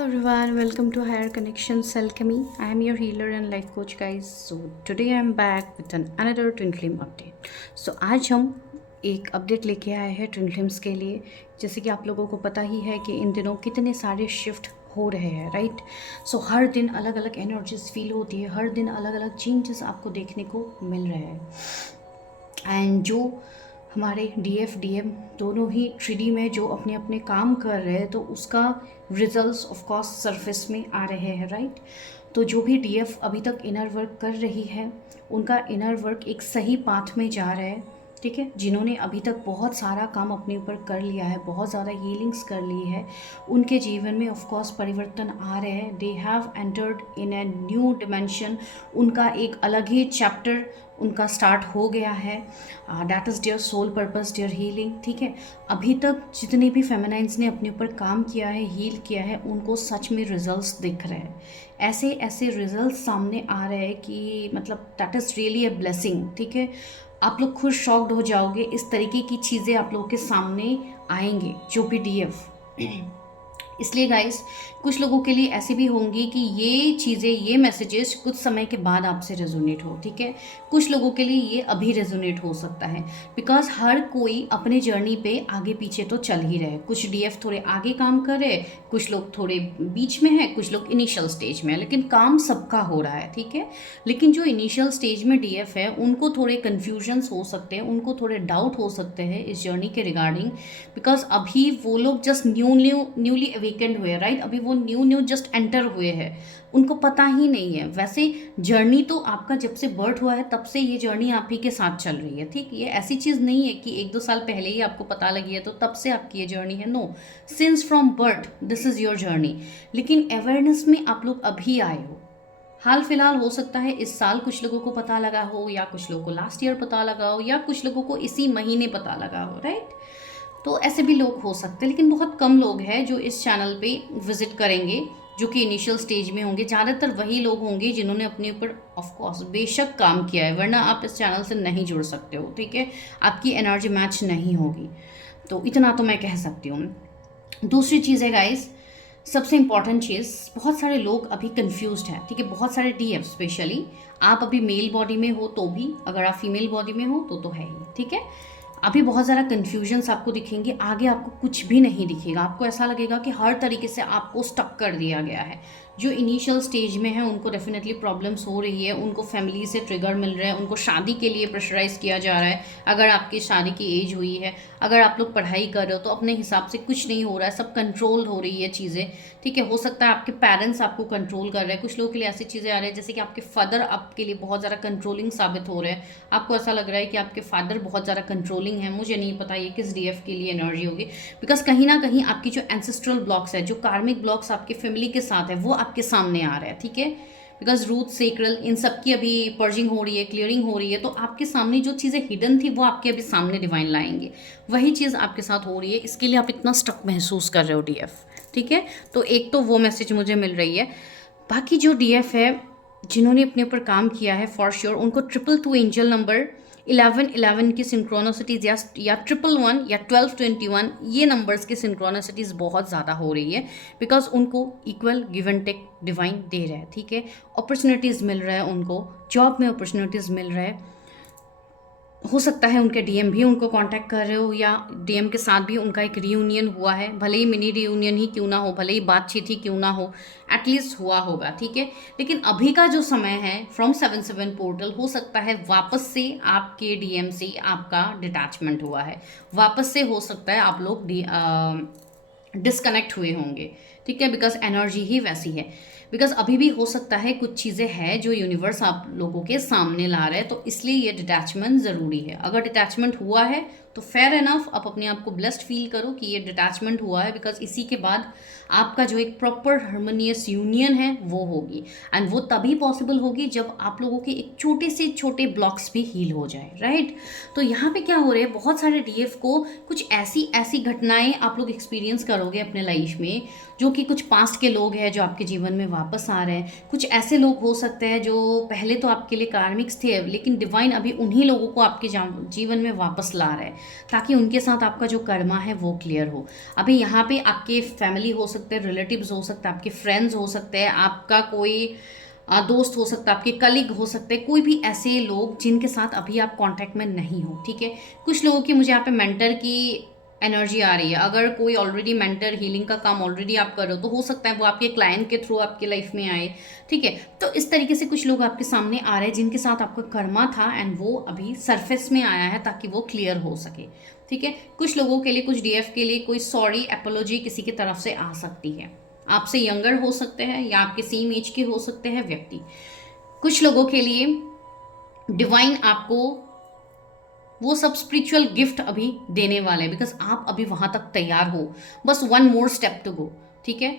Hello everyone, welcome to Higher Connections Alchemy. I am your healer and life coach guys. So today I am back with another Twin Flame update. So आज हम एक update लेके आए हैं twin flames के लिए। जैसे कि आप लोगों को पता ही है कि इन दिनों कितने सारे शिफ्ट हो रहे हैं, राइट। सो हर दिन अलग अलग एनर्जीज फील होती है, हर दिन अलग अलग चेंजेस आपको देखने को मिल रहे हैं। एंड जो हमारे डीएफ डीएम दोनों ही 3D में जो अपने अपने काम कर रहे हैं, तो उसका रिजल्ट्स ऑफ कोर्स सरफेस में आ रहे हैं, राइट। तो जो भी डीएफ अभी तक इनर वर्क कर रही है, उनका इनर वर्क एक सही पाथ में जा रहा है, ठीक है। जिन्होंने अभी तक बहुत सारा काम अपने ऊपर कर लिया है, बहुत ज़्यादा हीलिंग्स कर ली है, उनके जीवन में ऑफ कोर्स परिवर्तन आ रहे हैं। They have entered in a new dimension. उनका एक अलग ही चैप्टर उनका स्टार्ट हो गया है। That is their soul purpose, their healing, ठीक है। अभी तक जितने भी फेमिनाइंस ने अपने ऊपर काम किया है, हील किया है, उनको सच में रिजल्ट्स दिख रहे हैं। ऐसे ऐसे रिजल्ट्स सामने आ रहे हैं कि मतलब that is really a blessing, ठीक है। आप लोग खुद शॉक्ड हो जाओगे, इस तरीके की चीज़ें आप लोगों के सामने आएंगे जो भी डीएफ। इसलिए गाइस, कुछ लोगों के लिए ऐसी भी होंगी कि ये चीज़ें, ये मैसेजेस कुछ समय के बाद आपसे रेजोनेट हो, ठीक है। कुछ लोगों के लिए ये अभी रेजोनेट हो सकता है, बिकॉज हर कोई अपने जर्नी पे आगे पीछे तो चल ही रहे। कुछ डीएफ थोड़े आगे काम कर रहे, कुछ लोग थोड़े बीच में है, कुछ लोग इनिशियल स्टेज में है, लेकिन काम सबका हो रहा है, ठीक है। लेकिन जो इनिशियल स्टेज में डीएफ है, उनको थोड़े कन्फ्यूजन्स हो सकते हैं, उनको थोड़े डाउट हो सकते हैं इस जर्नी के रिगार्डिंग, बिकॉज अभी वो लोग जस्ट न्यूली अवेकेंड हुए, राइट। अभी वो न्यू जस्ट एंटर हुए हैं, उनको पता ही नहीं है। वैसे जर्नी तो आपका जब से बर्थ हुआ है तब से ये जर्नी आप ही के साथ चल रही है, ठीक। ये ऐसी चीज़ नहीं है कि 1-2 साल पहले ही आपको पता लगी है तो तब से आपकी ये जर्नी है। No, since from birth this is your journey. लेकिन अवेयरनेस में आप लोग अभी आए हो, हाल फिलहाल। हो सकता है इस साल कुछ लोगों को पता लगा हो, या कुछ लोगों को लास्ट ईयर पता लगा हो, या कुछ लोगों को इसी महीने पता लगा हो, राइट। तो ऐसे भी लोग हो सकते हैं, लेकिन बहुत कम लोग हैं जो इस चैनल पे विजिट करेंगे, जो कि इनिशियल स्टेज में होंगे। ज़्यादातर वही लोग होंगे जिन्होंने अपने ऊपर ऑफ कोर्स बेशक काम किया है, वरना आप इस चैनल से नहीं जुड़ सकते हो, ठीक है। आपकी एनर्जी मैच नहीं होगी, तो इतना तो मैं कह सकती हूँ। दूसरी चीज़ है गाइस, सबसे इंपॉर्टेंट चीज़, बहुत सारे लोग अभी कंफ्यूज्ड हैं, ठीक है। बहुत सारे डीएफ, स्पेशली आप अभी मेल बॉडी में हो तो भी, अगर आप फीमेल बॉडी में हो तो है ही, ठीक है। अभी बहुत ज़्यादा कन्फ्यूजन्स आपको दिखेंगे, आगे आपको कुछ भी नहीं दिखेगा। आपको ऐसा लगेगा कि हर तरीके से आपको स्टक कर दिया गया है। जो इनिशियल स्टेज में है उनको डेफिनेटली प्रॉब्लम्स हो रही है, उनको फैमिली से ट्रिगर मिल रहे हैं, उनको शादी के लिए प्रेशराइज किया जा रहा है। अगर आपकी शादी की एज हुई है, अगर आप लोग पढ़ाई कर रहे हो, तो अपने हिसाब से कुछ नहीं हो रहा है, सब कंट्रोल हो रही है चीज़ें, ठीक है। हो सकता है आपके पेरेंट्स आपको कंट्रोल कर रहे हैं। कुछ लोगों के लिए ऐसी चीज़ें आ रही है जैसे कि आपके फादर आपके लिए बहुत ज़्यादा कंट्रोलिंग साबित हो रहे हैं। आपको ऐसा लग रहा है कि आपके फादर बहुत ज़्यादा कंट्रोलिंग है। मुझे नहीं पता ये किस डीएफ के लिए एनर्जी होगी, बिकॉज कहीं ना कहीं आपकी जो एंसेस्ट्रल ब्लॉक्स है, जो कार्मिक ब्लॉक्स आपके फैमिली के साथ है, वो आपके सामने आ रहे हैं, ठीक है। बिकॉज रूट सेक्रल इन सब की अभी पर्जिंग हो रही है, क्लियरिंग हो रही है, तो आपके सामने जो चीज़ें हिडन थी वो आपके अभी सामने डिवाइन लाएंगे। वही चीज़ आपके साथ हो रही है, इसके लिए आप इतना स्टक महसूस कर रहे हो डीएफ, ठीक है। तो एक तो वो मैसेज मुझे मिल रही है। बाकी जो डीएफ है जिन्होंने अपने ऊपर काम किया है, फॉर श्योर उनको 222 एंजल नंबर, 1111 की सिंक्रोनोसिटीज़, या 111 या 1221, ये नंबर्स की सिंक्रोनोसिटीज़ बहुत ज़्यादा हो रही है, बिकॉज उनको equal give and take divine दे रहा है, ठीक है। अपॉर्चुनिटीज़ मिल रहा है उनको, जॉब में अपॉर्चुनिटीज़ मिल रहा है। हो सकता है उनके डीएम भी उनको कांटेक्ट कर रहे हो, या डीएम के साथ भी उनका एक रीयूनियन हुआ है, भले ही मिनी रीयूनियन ही क्यों ना हो, भले ही बातचीत ही क्यों ना हो, एटलीस्ट हुआ होगा, ठीक है। लेकिन अभी का जो समय है फ्रॉम 7/7 पोर्टल, हो सकता है वापस से आपके डीएम से आपका डिटैचमेंट हुआ है, वापस से हो सकता है आप लोग डिस्कनेक्ट हुए होंगे, ठीक है। बिकॉज एनर्जी ही वैसी है। बिकॉज अभी भी हो सकता है कुछ चीज़ें हैं जो यूनिवर्स आप लोगों के सामने ला रहा है, तो इसलिए ये डिटैचमेंट ज़रूरी है। अगर डिटैचमेंट हुआ है तो फेयर इनफ, आप अपने आप को ब्लेस्ड फील करो कि ये डिटैचमेंट हुआ है, बिकॉज इसी के बाद आपका जो एक प्रॉपर हार्मोनियस यूनियन है वो होगी। एंड वो तभी पॉसिबल होगी जब आप लोगों के एक छोटे से छोटे ब्लॉक्स भी हील हो जाए, राइट। तो यहाँ पे क्या हो रहा है, बहुत सारे डीएफ को कुछ ऐसी ऐसी घटनाएं आप लोग एक्सपीरियंस करोगे अपने लाइफ में, जो कि कुछ पास्ट के लोग हैं जो आपके जीवन में वापस आ रहे हैं। कुछ ऐसे लोग हो सकते हैं जो पहले तो आपके लिए कार्मिक्स थे, लेकिन डिवाइन अभी उन्हीं लोगों को आपके जीवन में वापस ला रहा है। ताकि उनके साथ आपका जो कर्मा है वो क्लियर हो। अभी यहाँ पे आपके फैमिली हो सकते हैं, रिलेटिव्स हो सकते हैं, आपके फ्रेंड्स हो सकते हैं, आपका कोई दोस्त हो सकता है, आपके कलीग हो सकते हैं, कोई भी ऐसे लोग जिनके साथ अभी आप कांटेक्ट में नहीं हो, ठीक है। कुछ लोगों की मुझे यहाँ पे मेंटर की एनर्जी आ रही है। अगर कोई ऑलरेडी मेंटर हीलिंग का काम ऑलरेडी आप कर रहे हो तो हो सकता है वो आपके क्लाइंट के थ्रू आपके लाइफ में आए, ठीक है। तो इस तरीके से कुछ लोग आपके सामने आ रहे हैं जिनके साथ आपका कर्मा था एंड वो अभी सरफेस में आया है ताकि वो क्लियर हो सके, ठीक है। कुछ लोगों के लिए, कुछ डीएफ के लिए कोई सॉरी एपोलॉजी किसी की तरफ से आ सकती है। आपसे यंगर हो सकते हैं या आपके सेम एज के हो सकते हैं व्यक्ति। कुछ लोगों के लिए डिवाइन आपको वो सब स्पिरिचुअल गिफ्ट अभी देने वाले हैं, बिकॉज आप अभी वहां तक तैयार हो, बस one more step to go, ठीक है।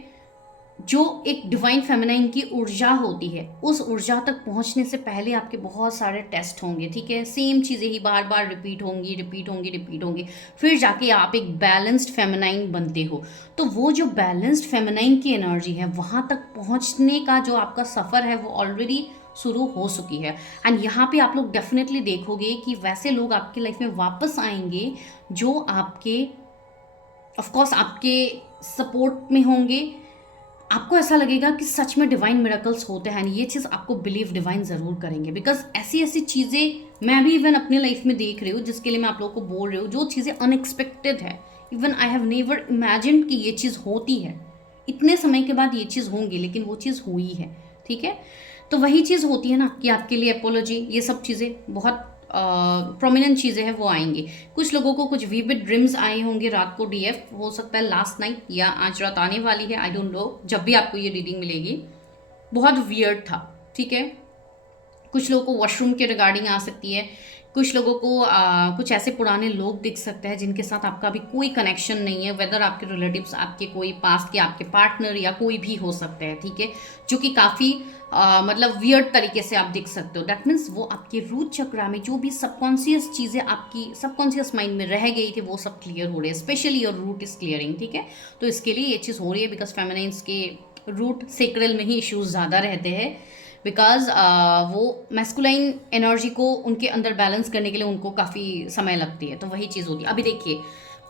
जो एक डिवाइन फेमिनाइन की ऊर्जा होती है, उस ऊर्जा तक पहुंचने से पहले आपके बहुत सारे टेस्ट होंगे, ठीक है। सेम चीज़ें ही बार बार रिपीट होंगी, रिपीट होंगी, रिपीट होंगी, फिर जाके आप एक बैलेंस्ड फेमिनाइन बनते हो। तो वो जो बैलेंस्ड फेमिनाइन की एनर्जी है, वहां तक पहुंचने का जो आपका सफ़र है वो ऑलरेडी शुरू हो चुकी है। एंड यहाँ पे आप लोग डेफिनेटली देखोगे कि वैसे लोग आपकी लाइफ में वापस आएंगे जो आपके ऑफकोर्स आपके सपोर्ट में होंगे। आपको ऐसा लगेगा कि सच में डिवाइन मिरेकल्स होते हैं, ये चीज़ आपको बिलीव डिवाइन ज़रूर करेंगे, बिकॉज ऐसी ऐसी चीज़ें मैं भी इवन अपने लाइफ में देख रही हूँ, जिसके लिए मैं आप लोगों को बोल रही हूँ, जो चीज़ें अनएक्सपेक्टेड है। Even I have never imagine कि ये चीज़ होती है, इतने समय के बाद ये चीज़ होंगी, लेकिन वो चीज़ हुई है, ठीक है। तो वही चीज़ होती है ना कि आपके लिए एपोलॉजी, ये सब चीज़ें बहुत प्रोमिनेंट चीज़ें हैं वो आएंगी। कुछ लोगों को कुछ विविड ड्रीम्स आए होंगे रात को, डीएफ हो सकता है लास्ट नाइट या आज रात आने वाली है, आई डोंट नो, जब भी आपको ये रीडिंग मिलेगी। बहुत वियर्ड था, ठीक है। कुछ लोगों को वॉशरूम के रिगार्डिंग आ सकती है। कुछ लोगों को कुछ ऐसे पुराने लोग दिख सकते हैं जिनके साथ आपका अभी कोई कनेक्शन नहीं है, वेदर आपके रिलेटिव्स, आपके कोई पास्ट के आपके पार्टनर या कोई भी हो सकते हैं, ठीक है, जो कि काफ़ी मतलब वियर्ड तरीके से आप दिख सकते हो। दैट मीन्स वो आपके रूट चक्रा में जो भी सबकॉन्शियस चीज़ें आपकी सबकॉन्शियस माइंड में रह गई थी वो सब क्लियर हो रही है, specially your root is clearing, ठीक है। तो इसके लिए ये चीज़ हो रही है बिकॉज फेमिनाइन्स के रूट सेक्रल में ही इश्यूज ज़्यादा रहते हैं, बिकॉज वो मैस्कुलाइन एनर्जी को उनके अंदर बैलेंस करने के लिए उनको काफ़ी समय लगती है, तो वही चीज़ होती है। अभी देखिए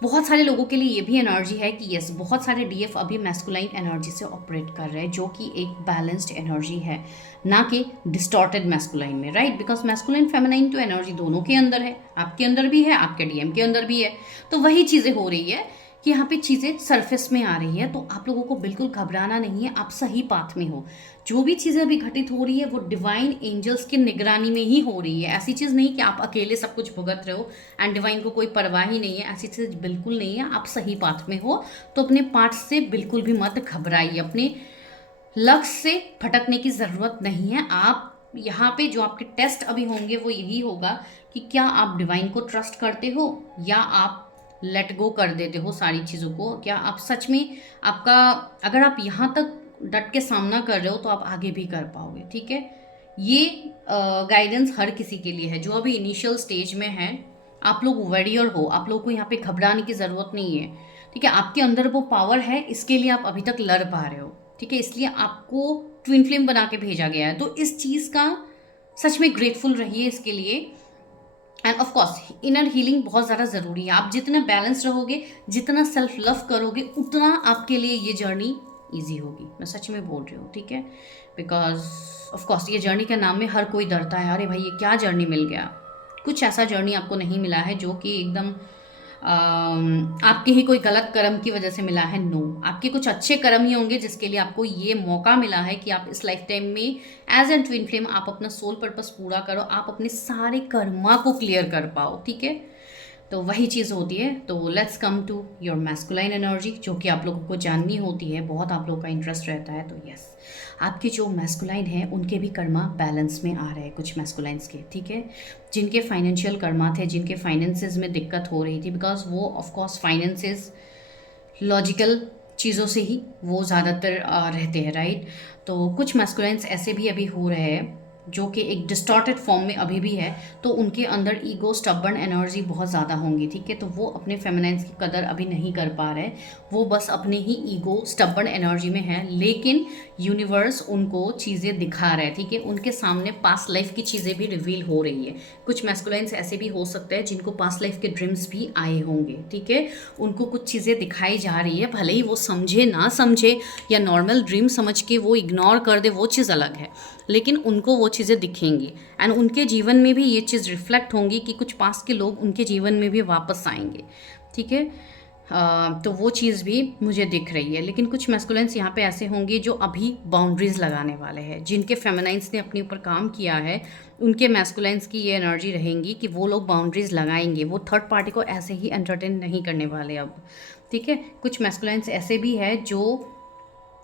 बहुत सारे लोगों के लिए ये भी एनर्जी है कि यस, बहुत सारे डीएफ अभी मैस्कुलाइन एनर्जी से ऑपरेट कर रहे हैं, जो कि एक बैलेंस्ड एनर्जी है, ना कि डिस्टॉर्टेड मैस्कुलाइन में, राइट। बिकॉज मैस्कुलाइन फेमिनाइन तो एनर्जी दोनों के अंदर है, आपके अंदर भी है, आपके डीएम के अंदर भी है। तो वही चीज़ें हो रही है कि यहाँ पे चीज़ें सरफेस में आ रही है, तो आप लोगों को बिल्कुल घबराना नहीं है, आप सही पाथ में हो। जो भी चीज़ें अभी घटित हो रही है वो डिवाइन एंजल्स की निगरानी में ही हो रही है। ऐसी चीज़ नहीं कि आप अकेले सब कुछ भुगत रहे हो एंड डिवाइन को कोई परवाह ही नहीं है, ऐसी चीज़ बिल्कुल नहीं है। आप सही पाथ में हो, तो अपने पाथ से बिल्कुल भी मत घबराइए, अपने लक्ष्य से भटकने की ज़रूरत नहीं है। आप यहाँ पे जो आपके टेस्ट अभी होंगे वो यही होगा कि क्या आप डिवाइन को ट्रस्ट करते हो या आप लेट गो कर देते हो सारी चीज़ों को। क्या आप सच में आपका, अगर आप यहाँ तक डट के सामना कर रहे हो तो आप आगे भी कर पाओगे, ठीक है। ये गाइडेंस हर किसी के लिए है जो अभी इनिशियल स्टेज में है। आप लोग वॉरियर हो, आप लोग को यहाँ पे घबराने की ज़रूरत नहीं है, ठीक है। आपके अंदर वो पावर है, इसके लिए आप अभी तक लड़ पा रहे हो, ठीक है। इसलिए आपको ट्विन फ्लेम बना के भेजा गया है, तो इस चीज़ का सच में ग्रेटफुल रहिए इसके लिए। End of course inner healing बहुत ज़्यादा ज़रूरी है। आप जितना बैलेंस रहोगे, जितना सेल्फ लव करोगे, उतना आपके लिए ये जर्नी ईजी होगी, मैं सच में बोल रही हूँ, ठीक है। बिकॉज ऑफ कोर्स ये जर्नी के नाम में हर कोई डरता है, अरे भाई ये क्या जर्नी मिल गया। कुछ ऐसा जर्नी आपको नहीं मिला है जो कि एकदम आपके ही कोई गलत कर्म की वजह से मिला है, नो। आपके कुछ अच्छे कर्म ही होंगे जिसके लिए आपको ये मौका मिला है कि आप इस लाइफ टाइम में एज एन ट्विन फ्लेम आप अपना सोल पर्पस पूरा करो, आप अपने सारे कर्मा को क्लियर कर पाओ, ठीक है। तो वही चीज़ होती है। तो let's come to your masculine energy, जो कि आप लोगों को जाननी होती है, बहुत आप लोगों का इंटरेस्ट रहता है। तो यस, आपके जो मैस्कुलाइन है उनके भी कर्मा बैलेंस में आ रहे हैं, कुछ मैस्कुलाइंस के, ठीक है। जिनके फाइनेंशियल कर्मा थे, जिनके फाइनेंसेस में दिक्कत हो रही थी, बिकॉज वो ऑफकोर्स फाइनेंसेस लॉजिकल चीज़ों से ही वो ज़्यादातर रहते हैं, राइट। तो कुछ मैस्कुलाइंस ऐसे भी अभी हो रहे हैं जो कि एक डिस्टॉर्टेड फॉर्म में अभी भी है, तो उनके अंदर ईगो स्टबर्न एनर्जी बहुत ज़्यादा होंगी, ठीक है। तो वो अपने फेमिनाइन्स की कदर अभी नहीं कर पा रहे, वो बस अपने ही ईगो स्टबर्न एनर्जी में है। लेकिन यूनिवर्स उनको चीज़ें दिखा रहा है, ठीक है। उनके सामने पास्ट लाइफ की चीज़ें भी रिवील हो रही है। कुछ मैस्कुलाइन्स ऐसे भी हो सकते हैं जिनको पास्ट लाइफ के ड्रीम्स भी आए होंगे, ठीक है। उनको कुछ चीज़ें दिखाई जा रही है, भले ही वो समझे ना समझे या नॉर्मल ड्रीम समझ के वो इग्नोर कर दे, वो चीज़ अलग है, लेकिन उनको वो चीज़ें दिखेंगी एंड उनके जीवन में भी ये चीज़ रिफ्लेक्ट होंगी कि कुछ पास के लोग उनके जीवन में भी वापस आएंगे, ठीक है। तो वो चीज़ भी मुझे दिख रही है। लेकिन कुछ मैस्कुलिन्स यहाँ पे ऐसे होंगे जो अभी बाउंड्रीज लगाने वाले हैं, जिनके फेमिनाइन्स ने अपने ऊपर काम किया है, उनके मैस्कुलिन्स की ये एनर्जी रहेंगी कि वो लोग बाउंड्रीज लगाएंगे, वो थर्ड पार्टी को ऐसे ही एंटरटेन नहीं करने वाले अब, ठीक है। कुछ मैस्कुलिन्स ऐसे भी है जो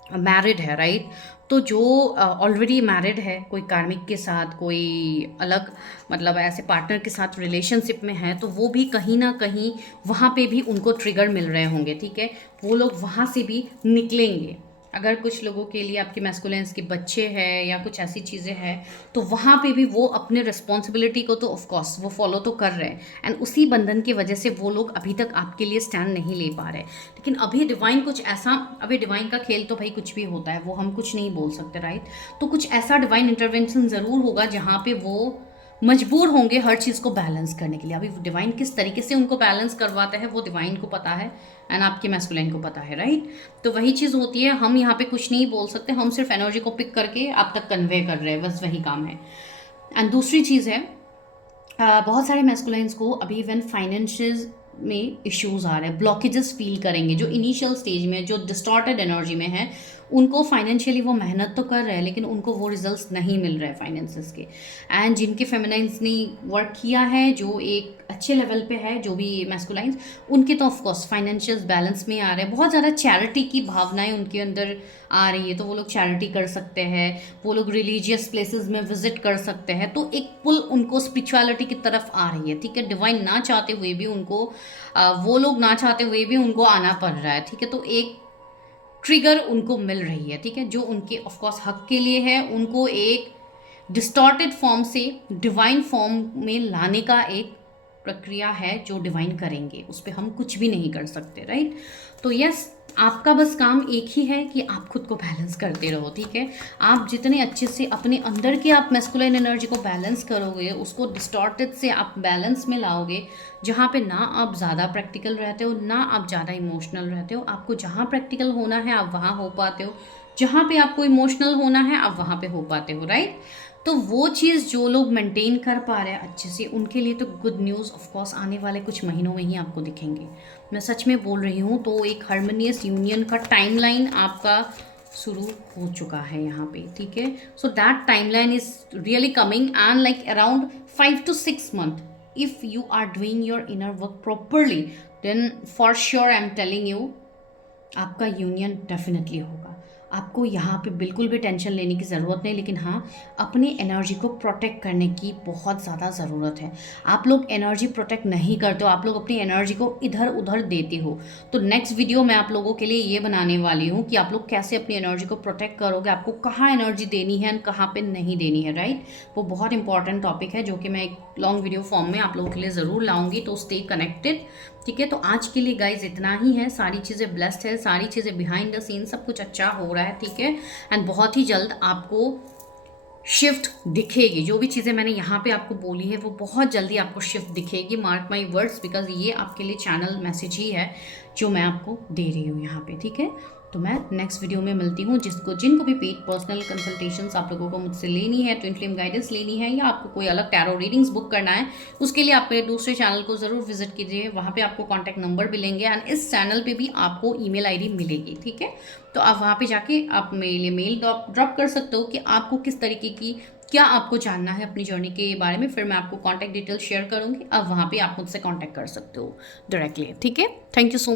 मैरिड है, राइट। तो जो ऑलरेडी मैरिड है, कोई कार्मिक के साथ, कोई अलग मतलब ऐसे पार्टनर के साथ रिलेशनशिप में है, तो वो भी कहीं ना कहीं वहाँ पे भी उनको ट्रिगर मिल रहे होंगे, ठीक है। वो लोग वहाँ से भी निकलेंगे। अगर कुछ लोगों के लिए आपके मैस्कुलिन्स के बच्चे हैं या कुछ ऐसी चीज़ें हैं, तो वहाँ पे भी वो अपने रिस्पॉन्सिबिलिटी को तो ऑफकोर्स वो फॉलो तो कर रहे हैं एंड उसी बंधन की वजह से वो लोग अभी तक आपके लिए स्टैंड नहीं ले पा रहे। लेकिन अभी डिवाइन कुछ ऐसा, अभी डिवाइन का खेल तो भाई कुछ भी होता है, वो हम कुछ नहीं बोल सकते, राइट। तो कुछ ऐसा डिवाइन इंटरवेंशन ज़रूर होगा जहाँ पे वो मजबूर होंगे हर चीज़ को बैलेंस करने के लिए। अभी डिवाइन किस तरीके से उनको बैलेंस करवाता है वो डिवाइन को पता है एंड आपके मैस्कुलिन को पता है, राइट। तो वही चीज़ होती है, हम यहाँ पे कुछ नहीं बोल सकते, हम सिर्फ एनर्जी को पिक करके आप तक कन्वे कर रहे हैं, बस वही काम है। एंड दूसरी चीज़ है, बहुत सारे मैस्कुलाइंस को अभी इवन फाइनेंशियल में इश्यूज आ रहे हैं, ब्लॉकेजेस फील करेंगे, जो इनिशियल स्टेज में जो डिस्टॉर्टेड एनर्जी में है, उनको फाइनेंशियली वो मेहनत तो कर रहे हैं लेकिन उनको वो रिजल्ट्स नहीं मिल रहे हैं फाइनेंसेस के। एंड जिनके फेमिनाइंस ने वर्क किया है, जो एक अच्छे लेवल पे है, जो भी मैस्कुलाइंस, उनके तो ऑफकोर्स फाइनेंशियल बैलेंस में आ रहे हैं। बहुत ज़्यादा चैरिटी की भावनाएं उनके अंदर आ रही है, तो वो लोग चैरिटी कर सकते हैं, वो लोग रिलीजियस प्लेसेस में विजिट कर सकते हैं, तो एक पुल उनको स्पिरिचुअलिटी की तरफ आ रही है, ठीक है। डिवाइन ना चाहते हुए भी उनको वो लोग ना चाहते हुए भी उनको आना पड़ रहा है, ठीक है। तो एक ट्रिगर उनको मिल रही है, ठीक है, जो उनके ऑफकोर्स हक के लिए है। उनको एक डिस्टॉर्टेड फॉर्म से डिवाइन फॉर्म में लाने का एक प्रक्रिया है जो डिवाइन करेंगे, उस पर हम कुछ भी नहीं कर सकते, राइट। तो यस, आपका बस काम एक ही है कि आप खुद को बैलेंस करते रहो, ठीक है। आप जितने अच्छे से अपने अंदर के आप मैस्कुलाइन एनर्जी को बैलेंस करोगे, उसको डिस्टॉर्टेड से आप बैलेंस में लाओगे, जहाँ पे ना आप ज़्यादा प्रैक्टिकल रहते हो ना आप ज़्यादा इमोशनल रहते हो। आपको जहाँ प्रैक्टिकल होना है आप वहाँ हो पाते हो, जहाँ पे आपको इमोशनल होना है आप वहाँ पे हो पाते हो, राइट। तो वो चीज़ जो लोग मेंटेन कर पा रहे हैं अच्छे से, उनके लिए तो गुड न्यूज़ ऑफकोर्स आने वाले कुछ महीनों में ही आपको दिखेंगे। मैं सच में बोल रही हूँ। तो एक हार्मोनियस यूनियन का टाइमलाइन आपका शुरू हो चुका है यहाँ पे, ठीक है। So that timeline is really coming and like around 5 to 6 month, if you are doing your inner work properly, then for sure I'm telling you, आपका यूनियन डेफिनेटली होगा। आपको यहाँ पे बिल्कुल भी टेंशन लेने की ज़रूरत नहीं, लेकिन हाँ, अपनी एनर्जी को प्रोटेक्ट करने की बहुत ज़्यादा ज़रूरत है। आप लोग एनर्जी प्रोटेक्ट नहीं करते हो, आप लोग अपनी एनर्जी को इधर उधर देते हो। तो नेक्स्ट वीडियो मैं आप लोगों के लिए ये बनाने वाली हूँ कि आप लोग कैसे अपनी एनर्जी को प्रोटेक्ट करोगे, आपको कहाँ एनर्जी देनी है और कहाँ पर नहीं देनी है, राइट। वो बहुत इंपॉर्टेंट टॉपिक है जो कि मैं एक लॉन्ग वीडियो फॉर्म में आप लोगों के लिए ज़रूर लाऊंगी। तो स्टे कनेक्टेड, ठीक है। तो आज के लिए गाइज इतना ही है। सारी चीज़ें ब्लेस्ड है, सारी चीज़ें बिहाइंड द सीन सब कुछ अच्छा हो रहा है, ठीक है। एंड बहुत ही जल्द आपको शिफ्ट दिखेगी। जो भी चीज़ें मैंने यहाँ पे आपको बोली है वो बहुत जल्दी आपको शिफ्ट दिखेगी, मार्क माई वर्ड्स, बिकॉज ये आपके लिए चैनल मैसेज ही है जो मैं आपको दे रही हूँ यहाँ पे, ठीक है। तो मैं नेक्स्ट वीडियो में मिलती हूँ। जिनको भी पेड पर्सनल कंसल्टेशंस आप लोगों को मुझसे लेनी है, ट्विन फ्लेम गाइडेंस लेनी है, या आपको कोई अलग टैरो रीडिंग्स बुक करना है, उसके लिए आप मेरे दूसरे चैनल को ज़रूर विजिट कीजिए। वहाँ पे आपको कॉन्टैक्ट नंबर मिलेंगे एंड इस चैनल पे भी आपको ईमेल आईडी मिलेगी, ठीक है। तो आप वहाँ पे जाके आप मेरे लिए मेल ड्रॉप कर सकते हो कि आपको किस तरीके की, क्या आपको जानना है अपनी जर्नी के बारे में। फिर मैं आपको कॉन्टैक्ट डिटेल्स शेयर करूँगी, अब वहाँ पर आप मुझसे कॉन्टैक्ट कर सकते हो डायरेक्टली, ठीक है। Thank you so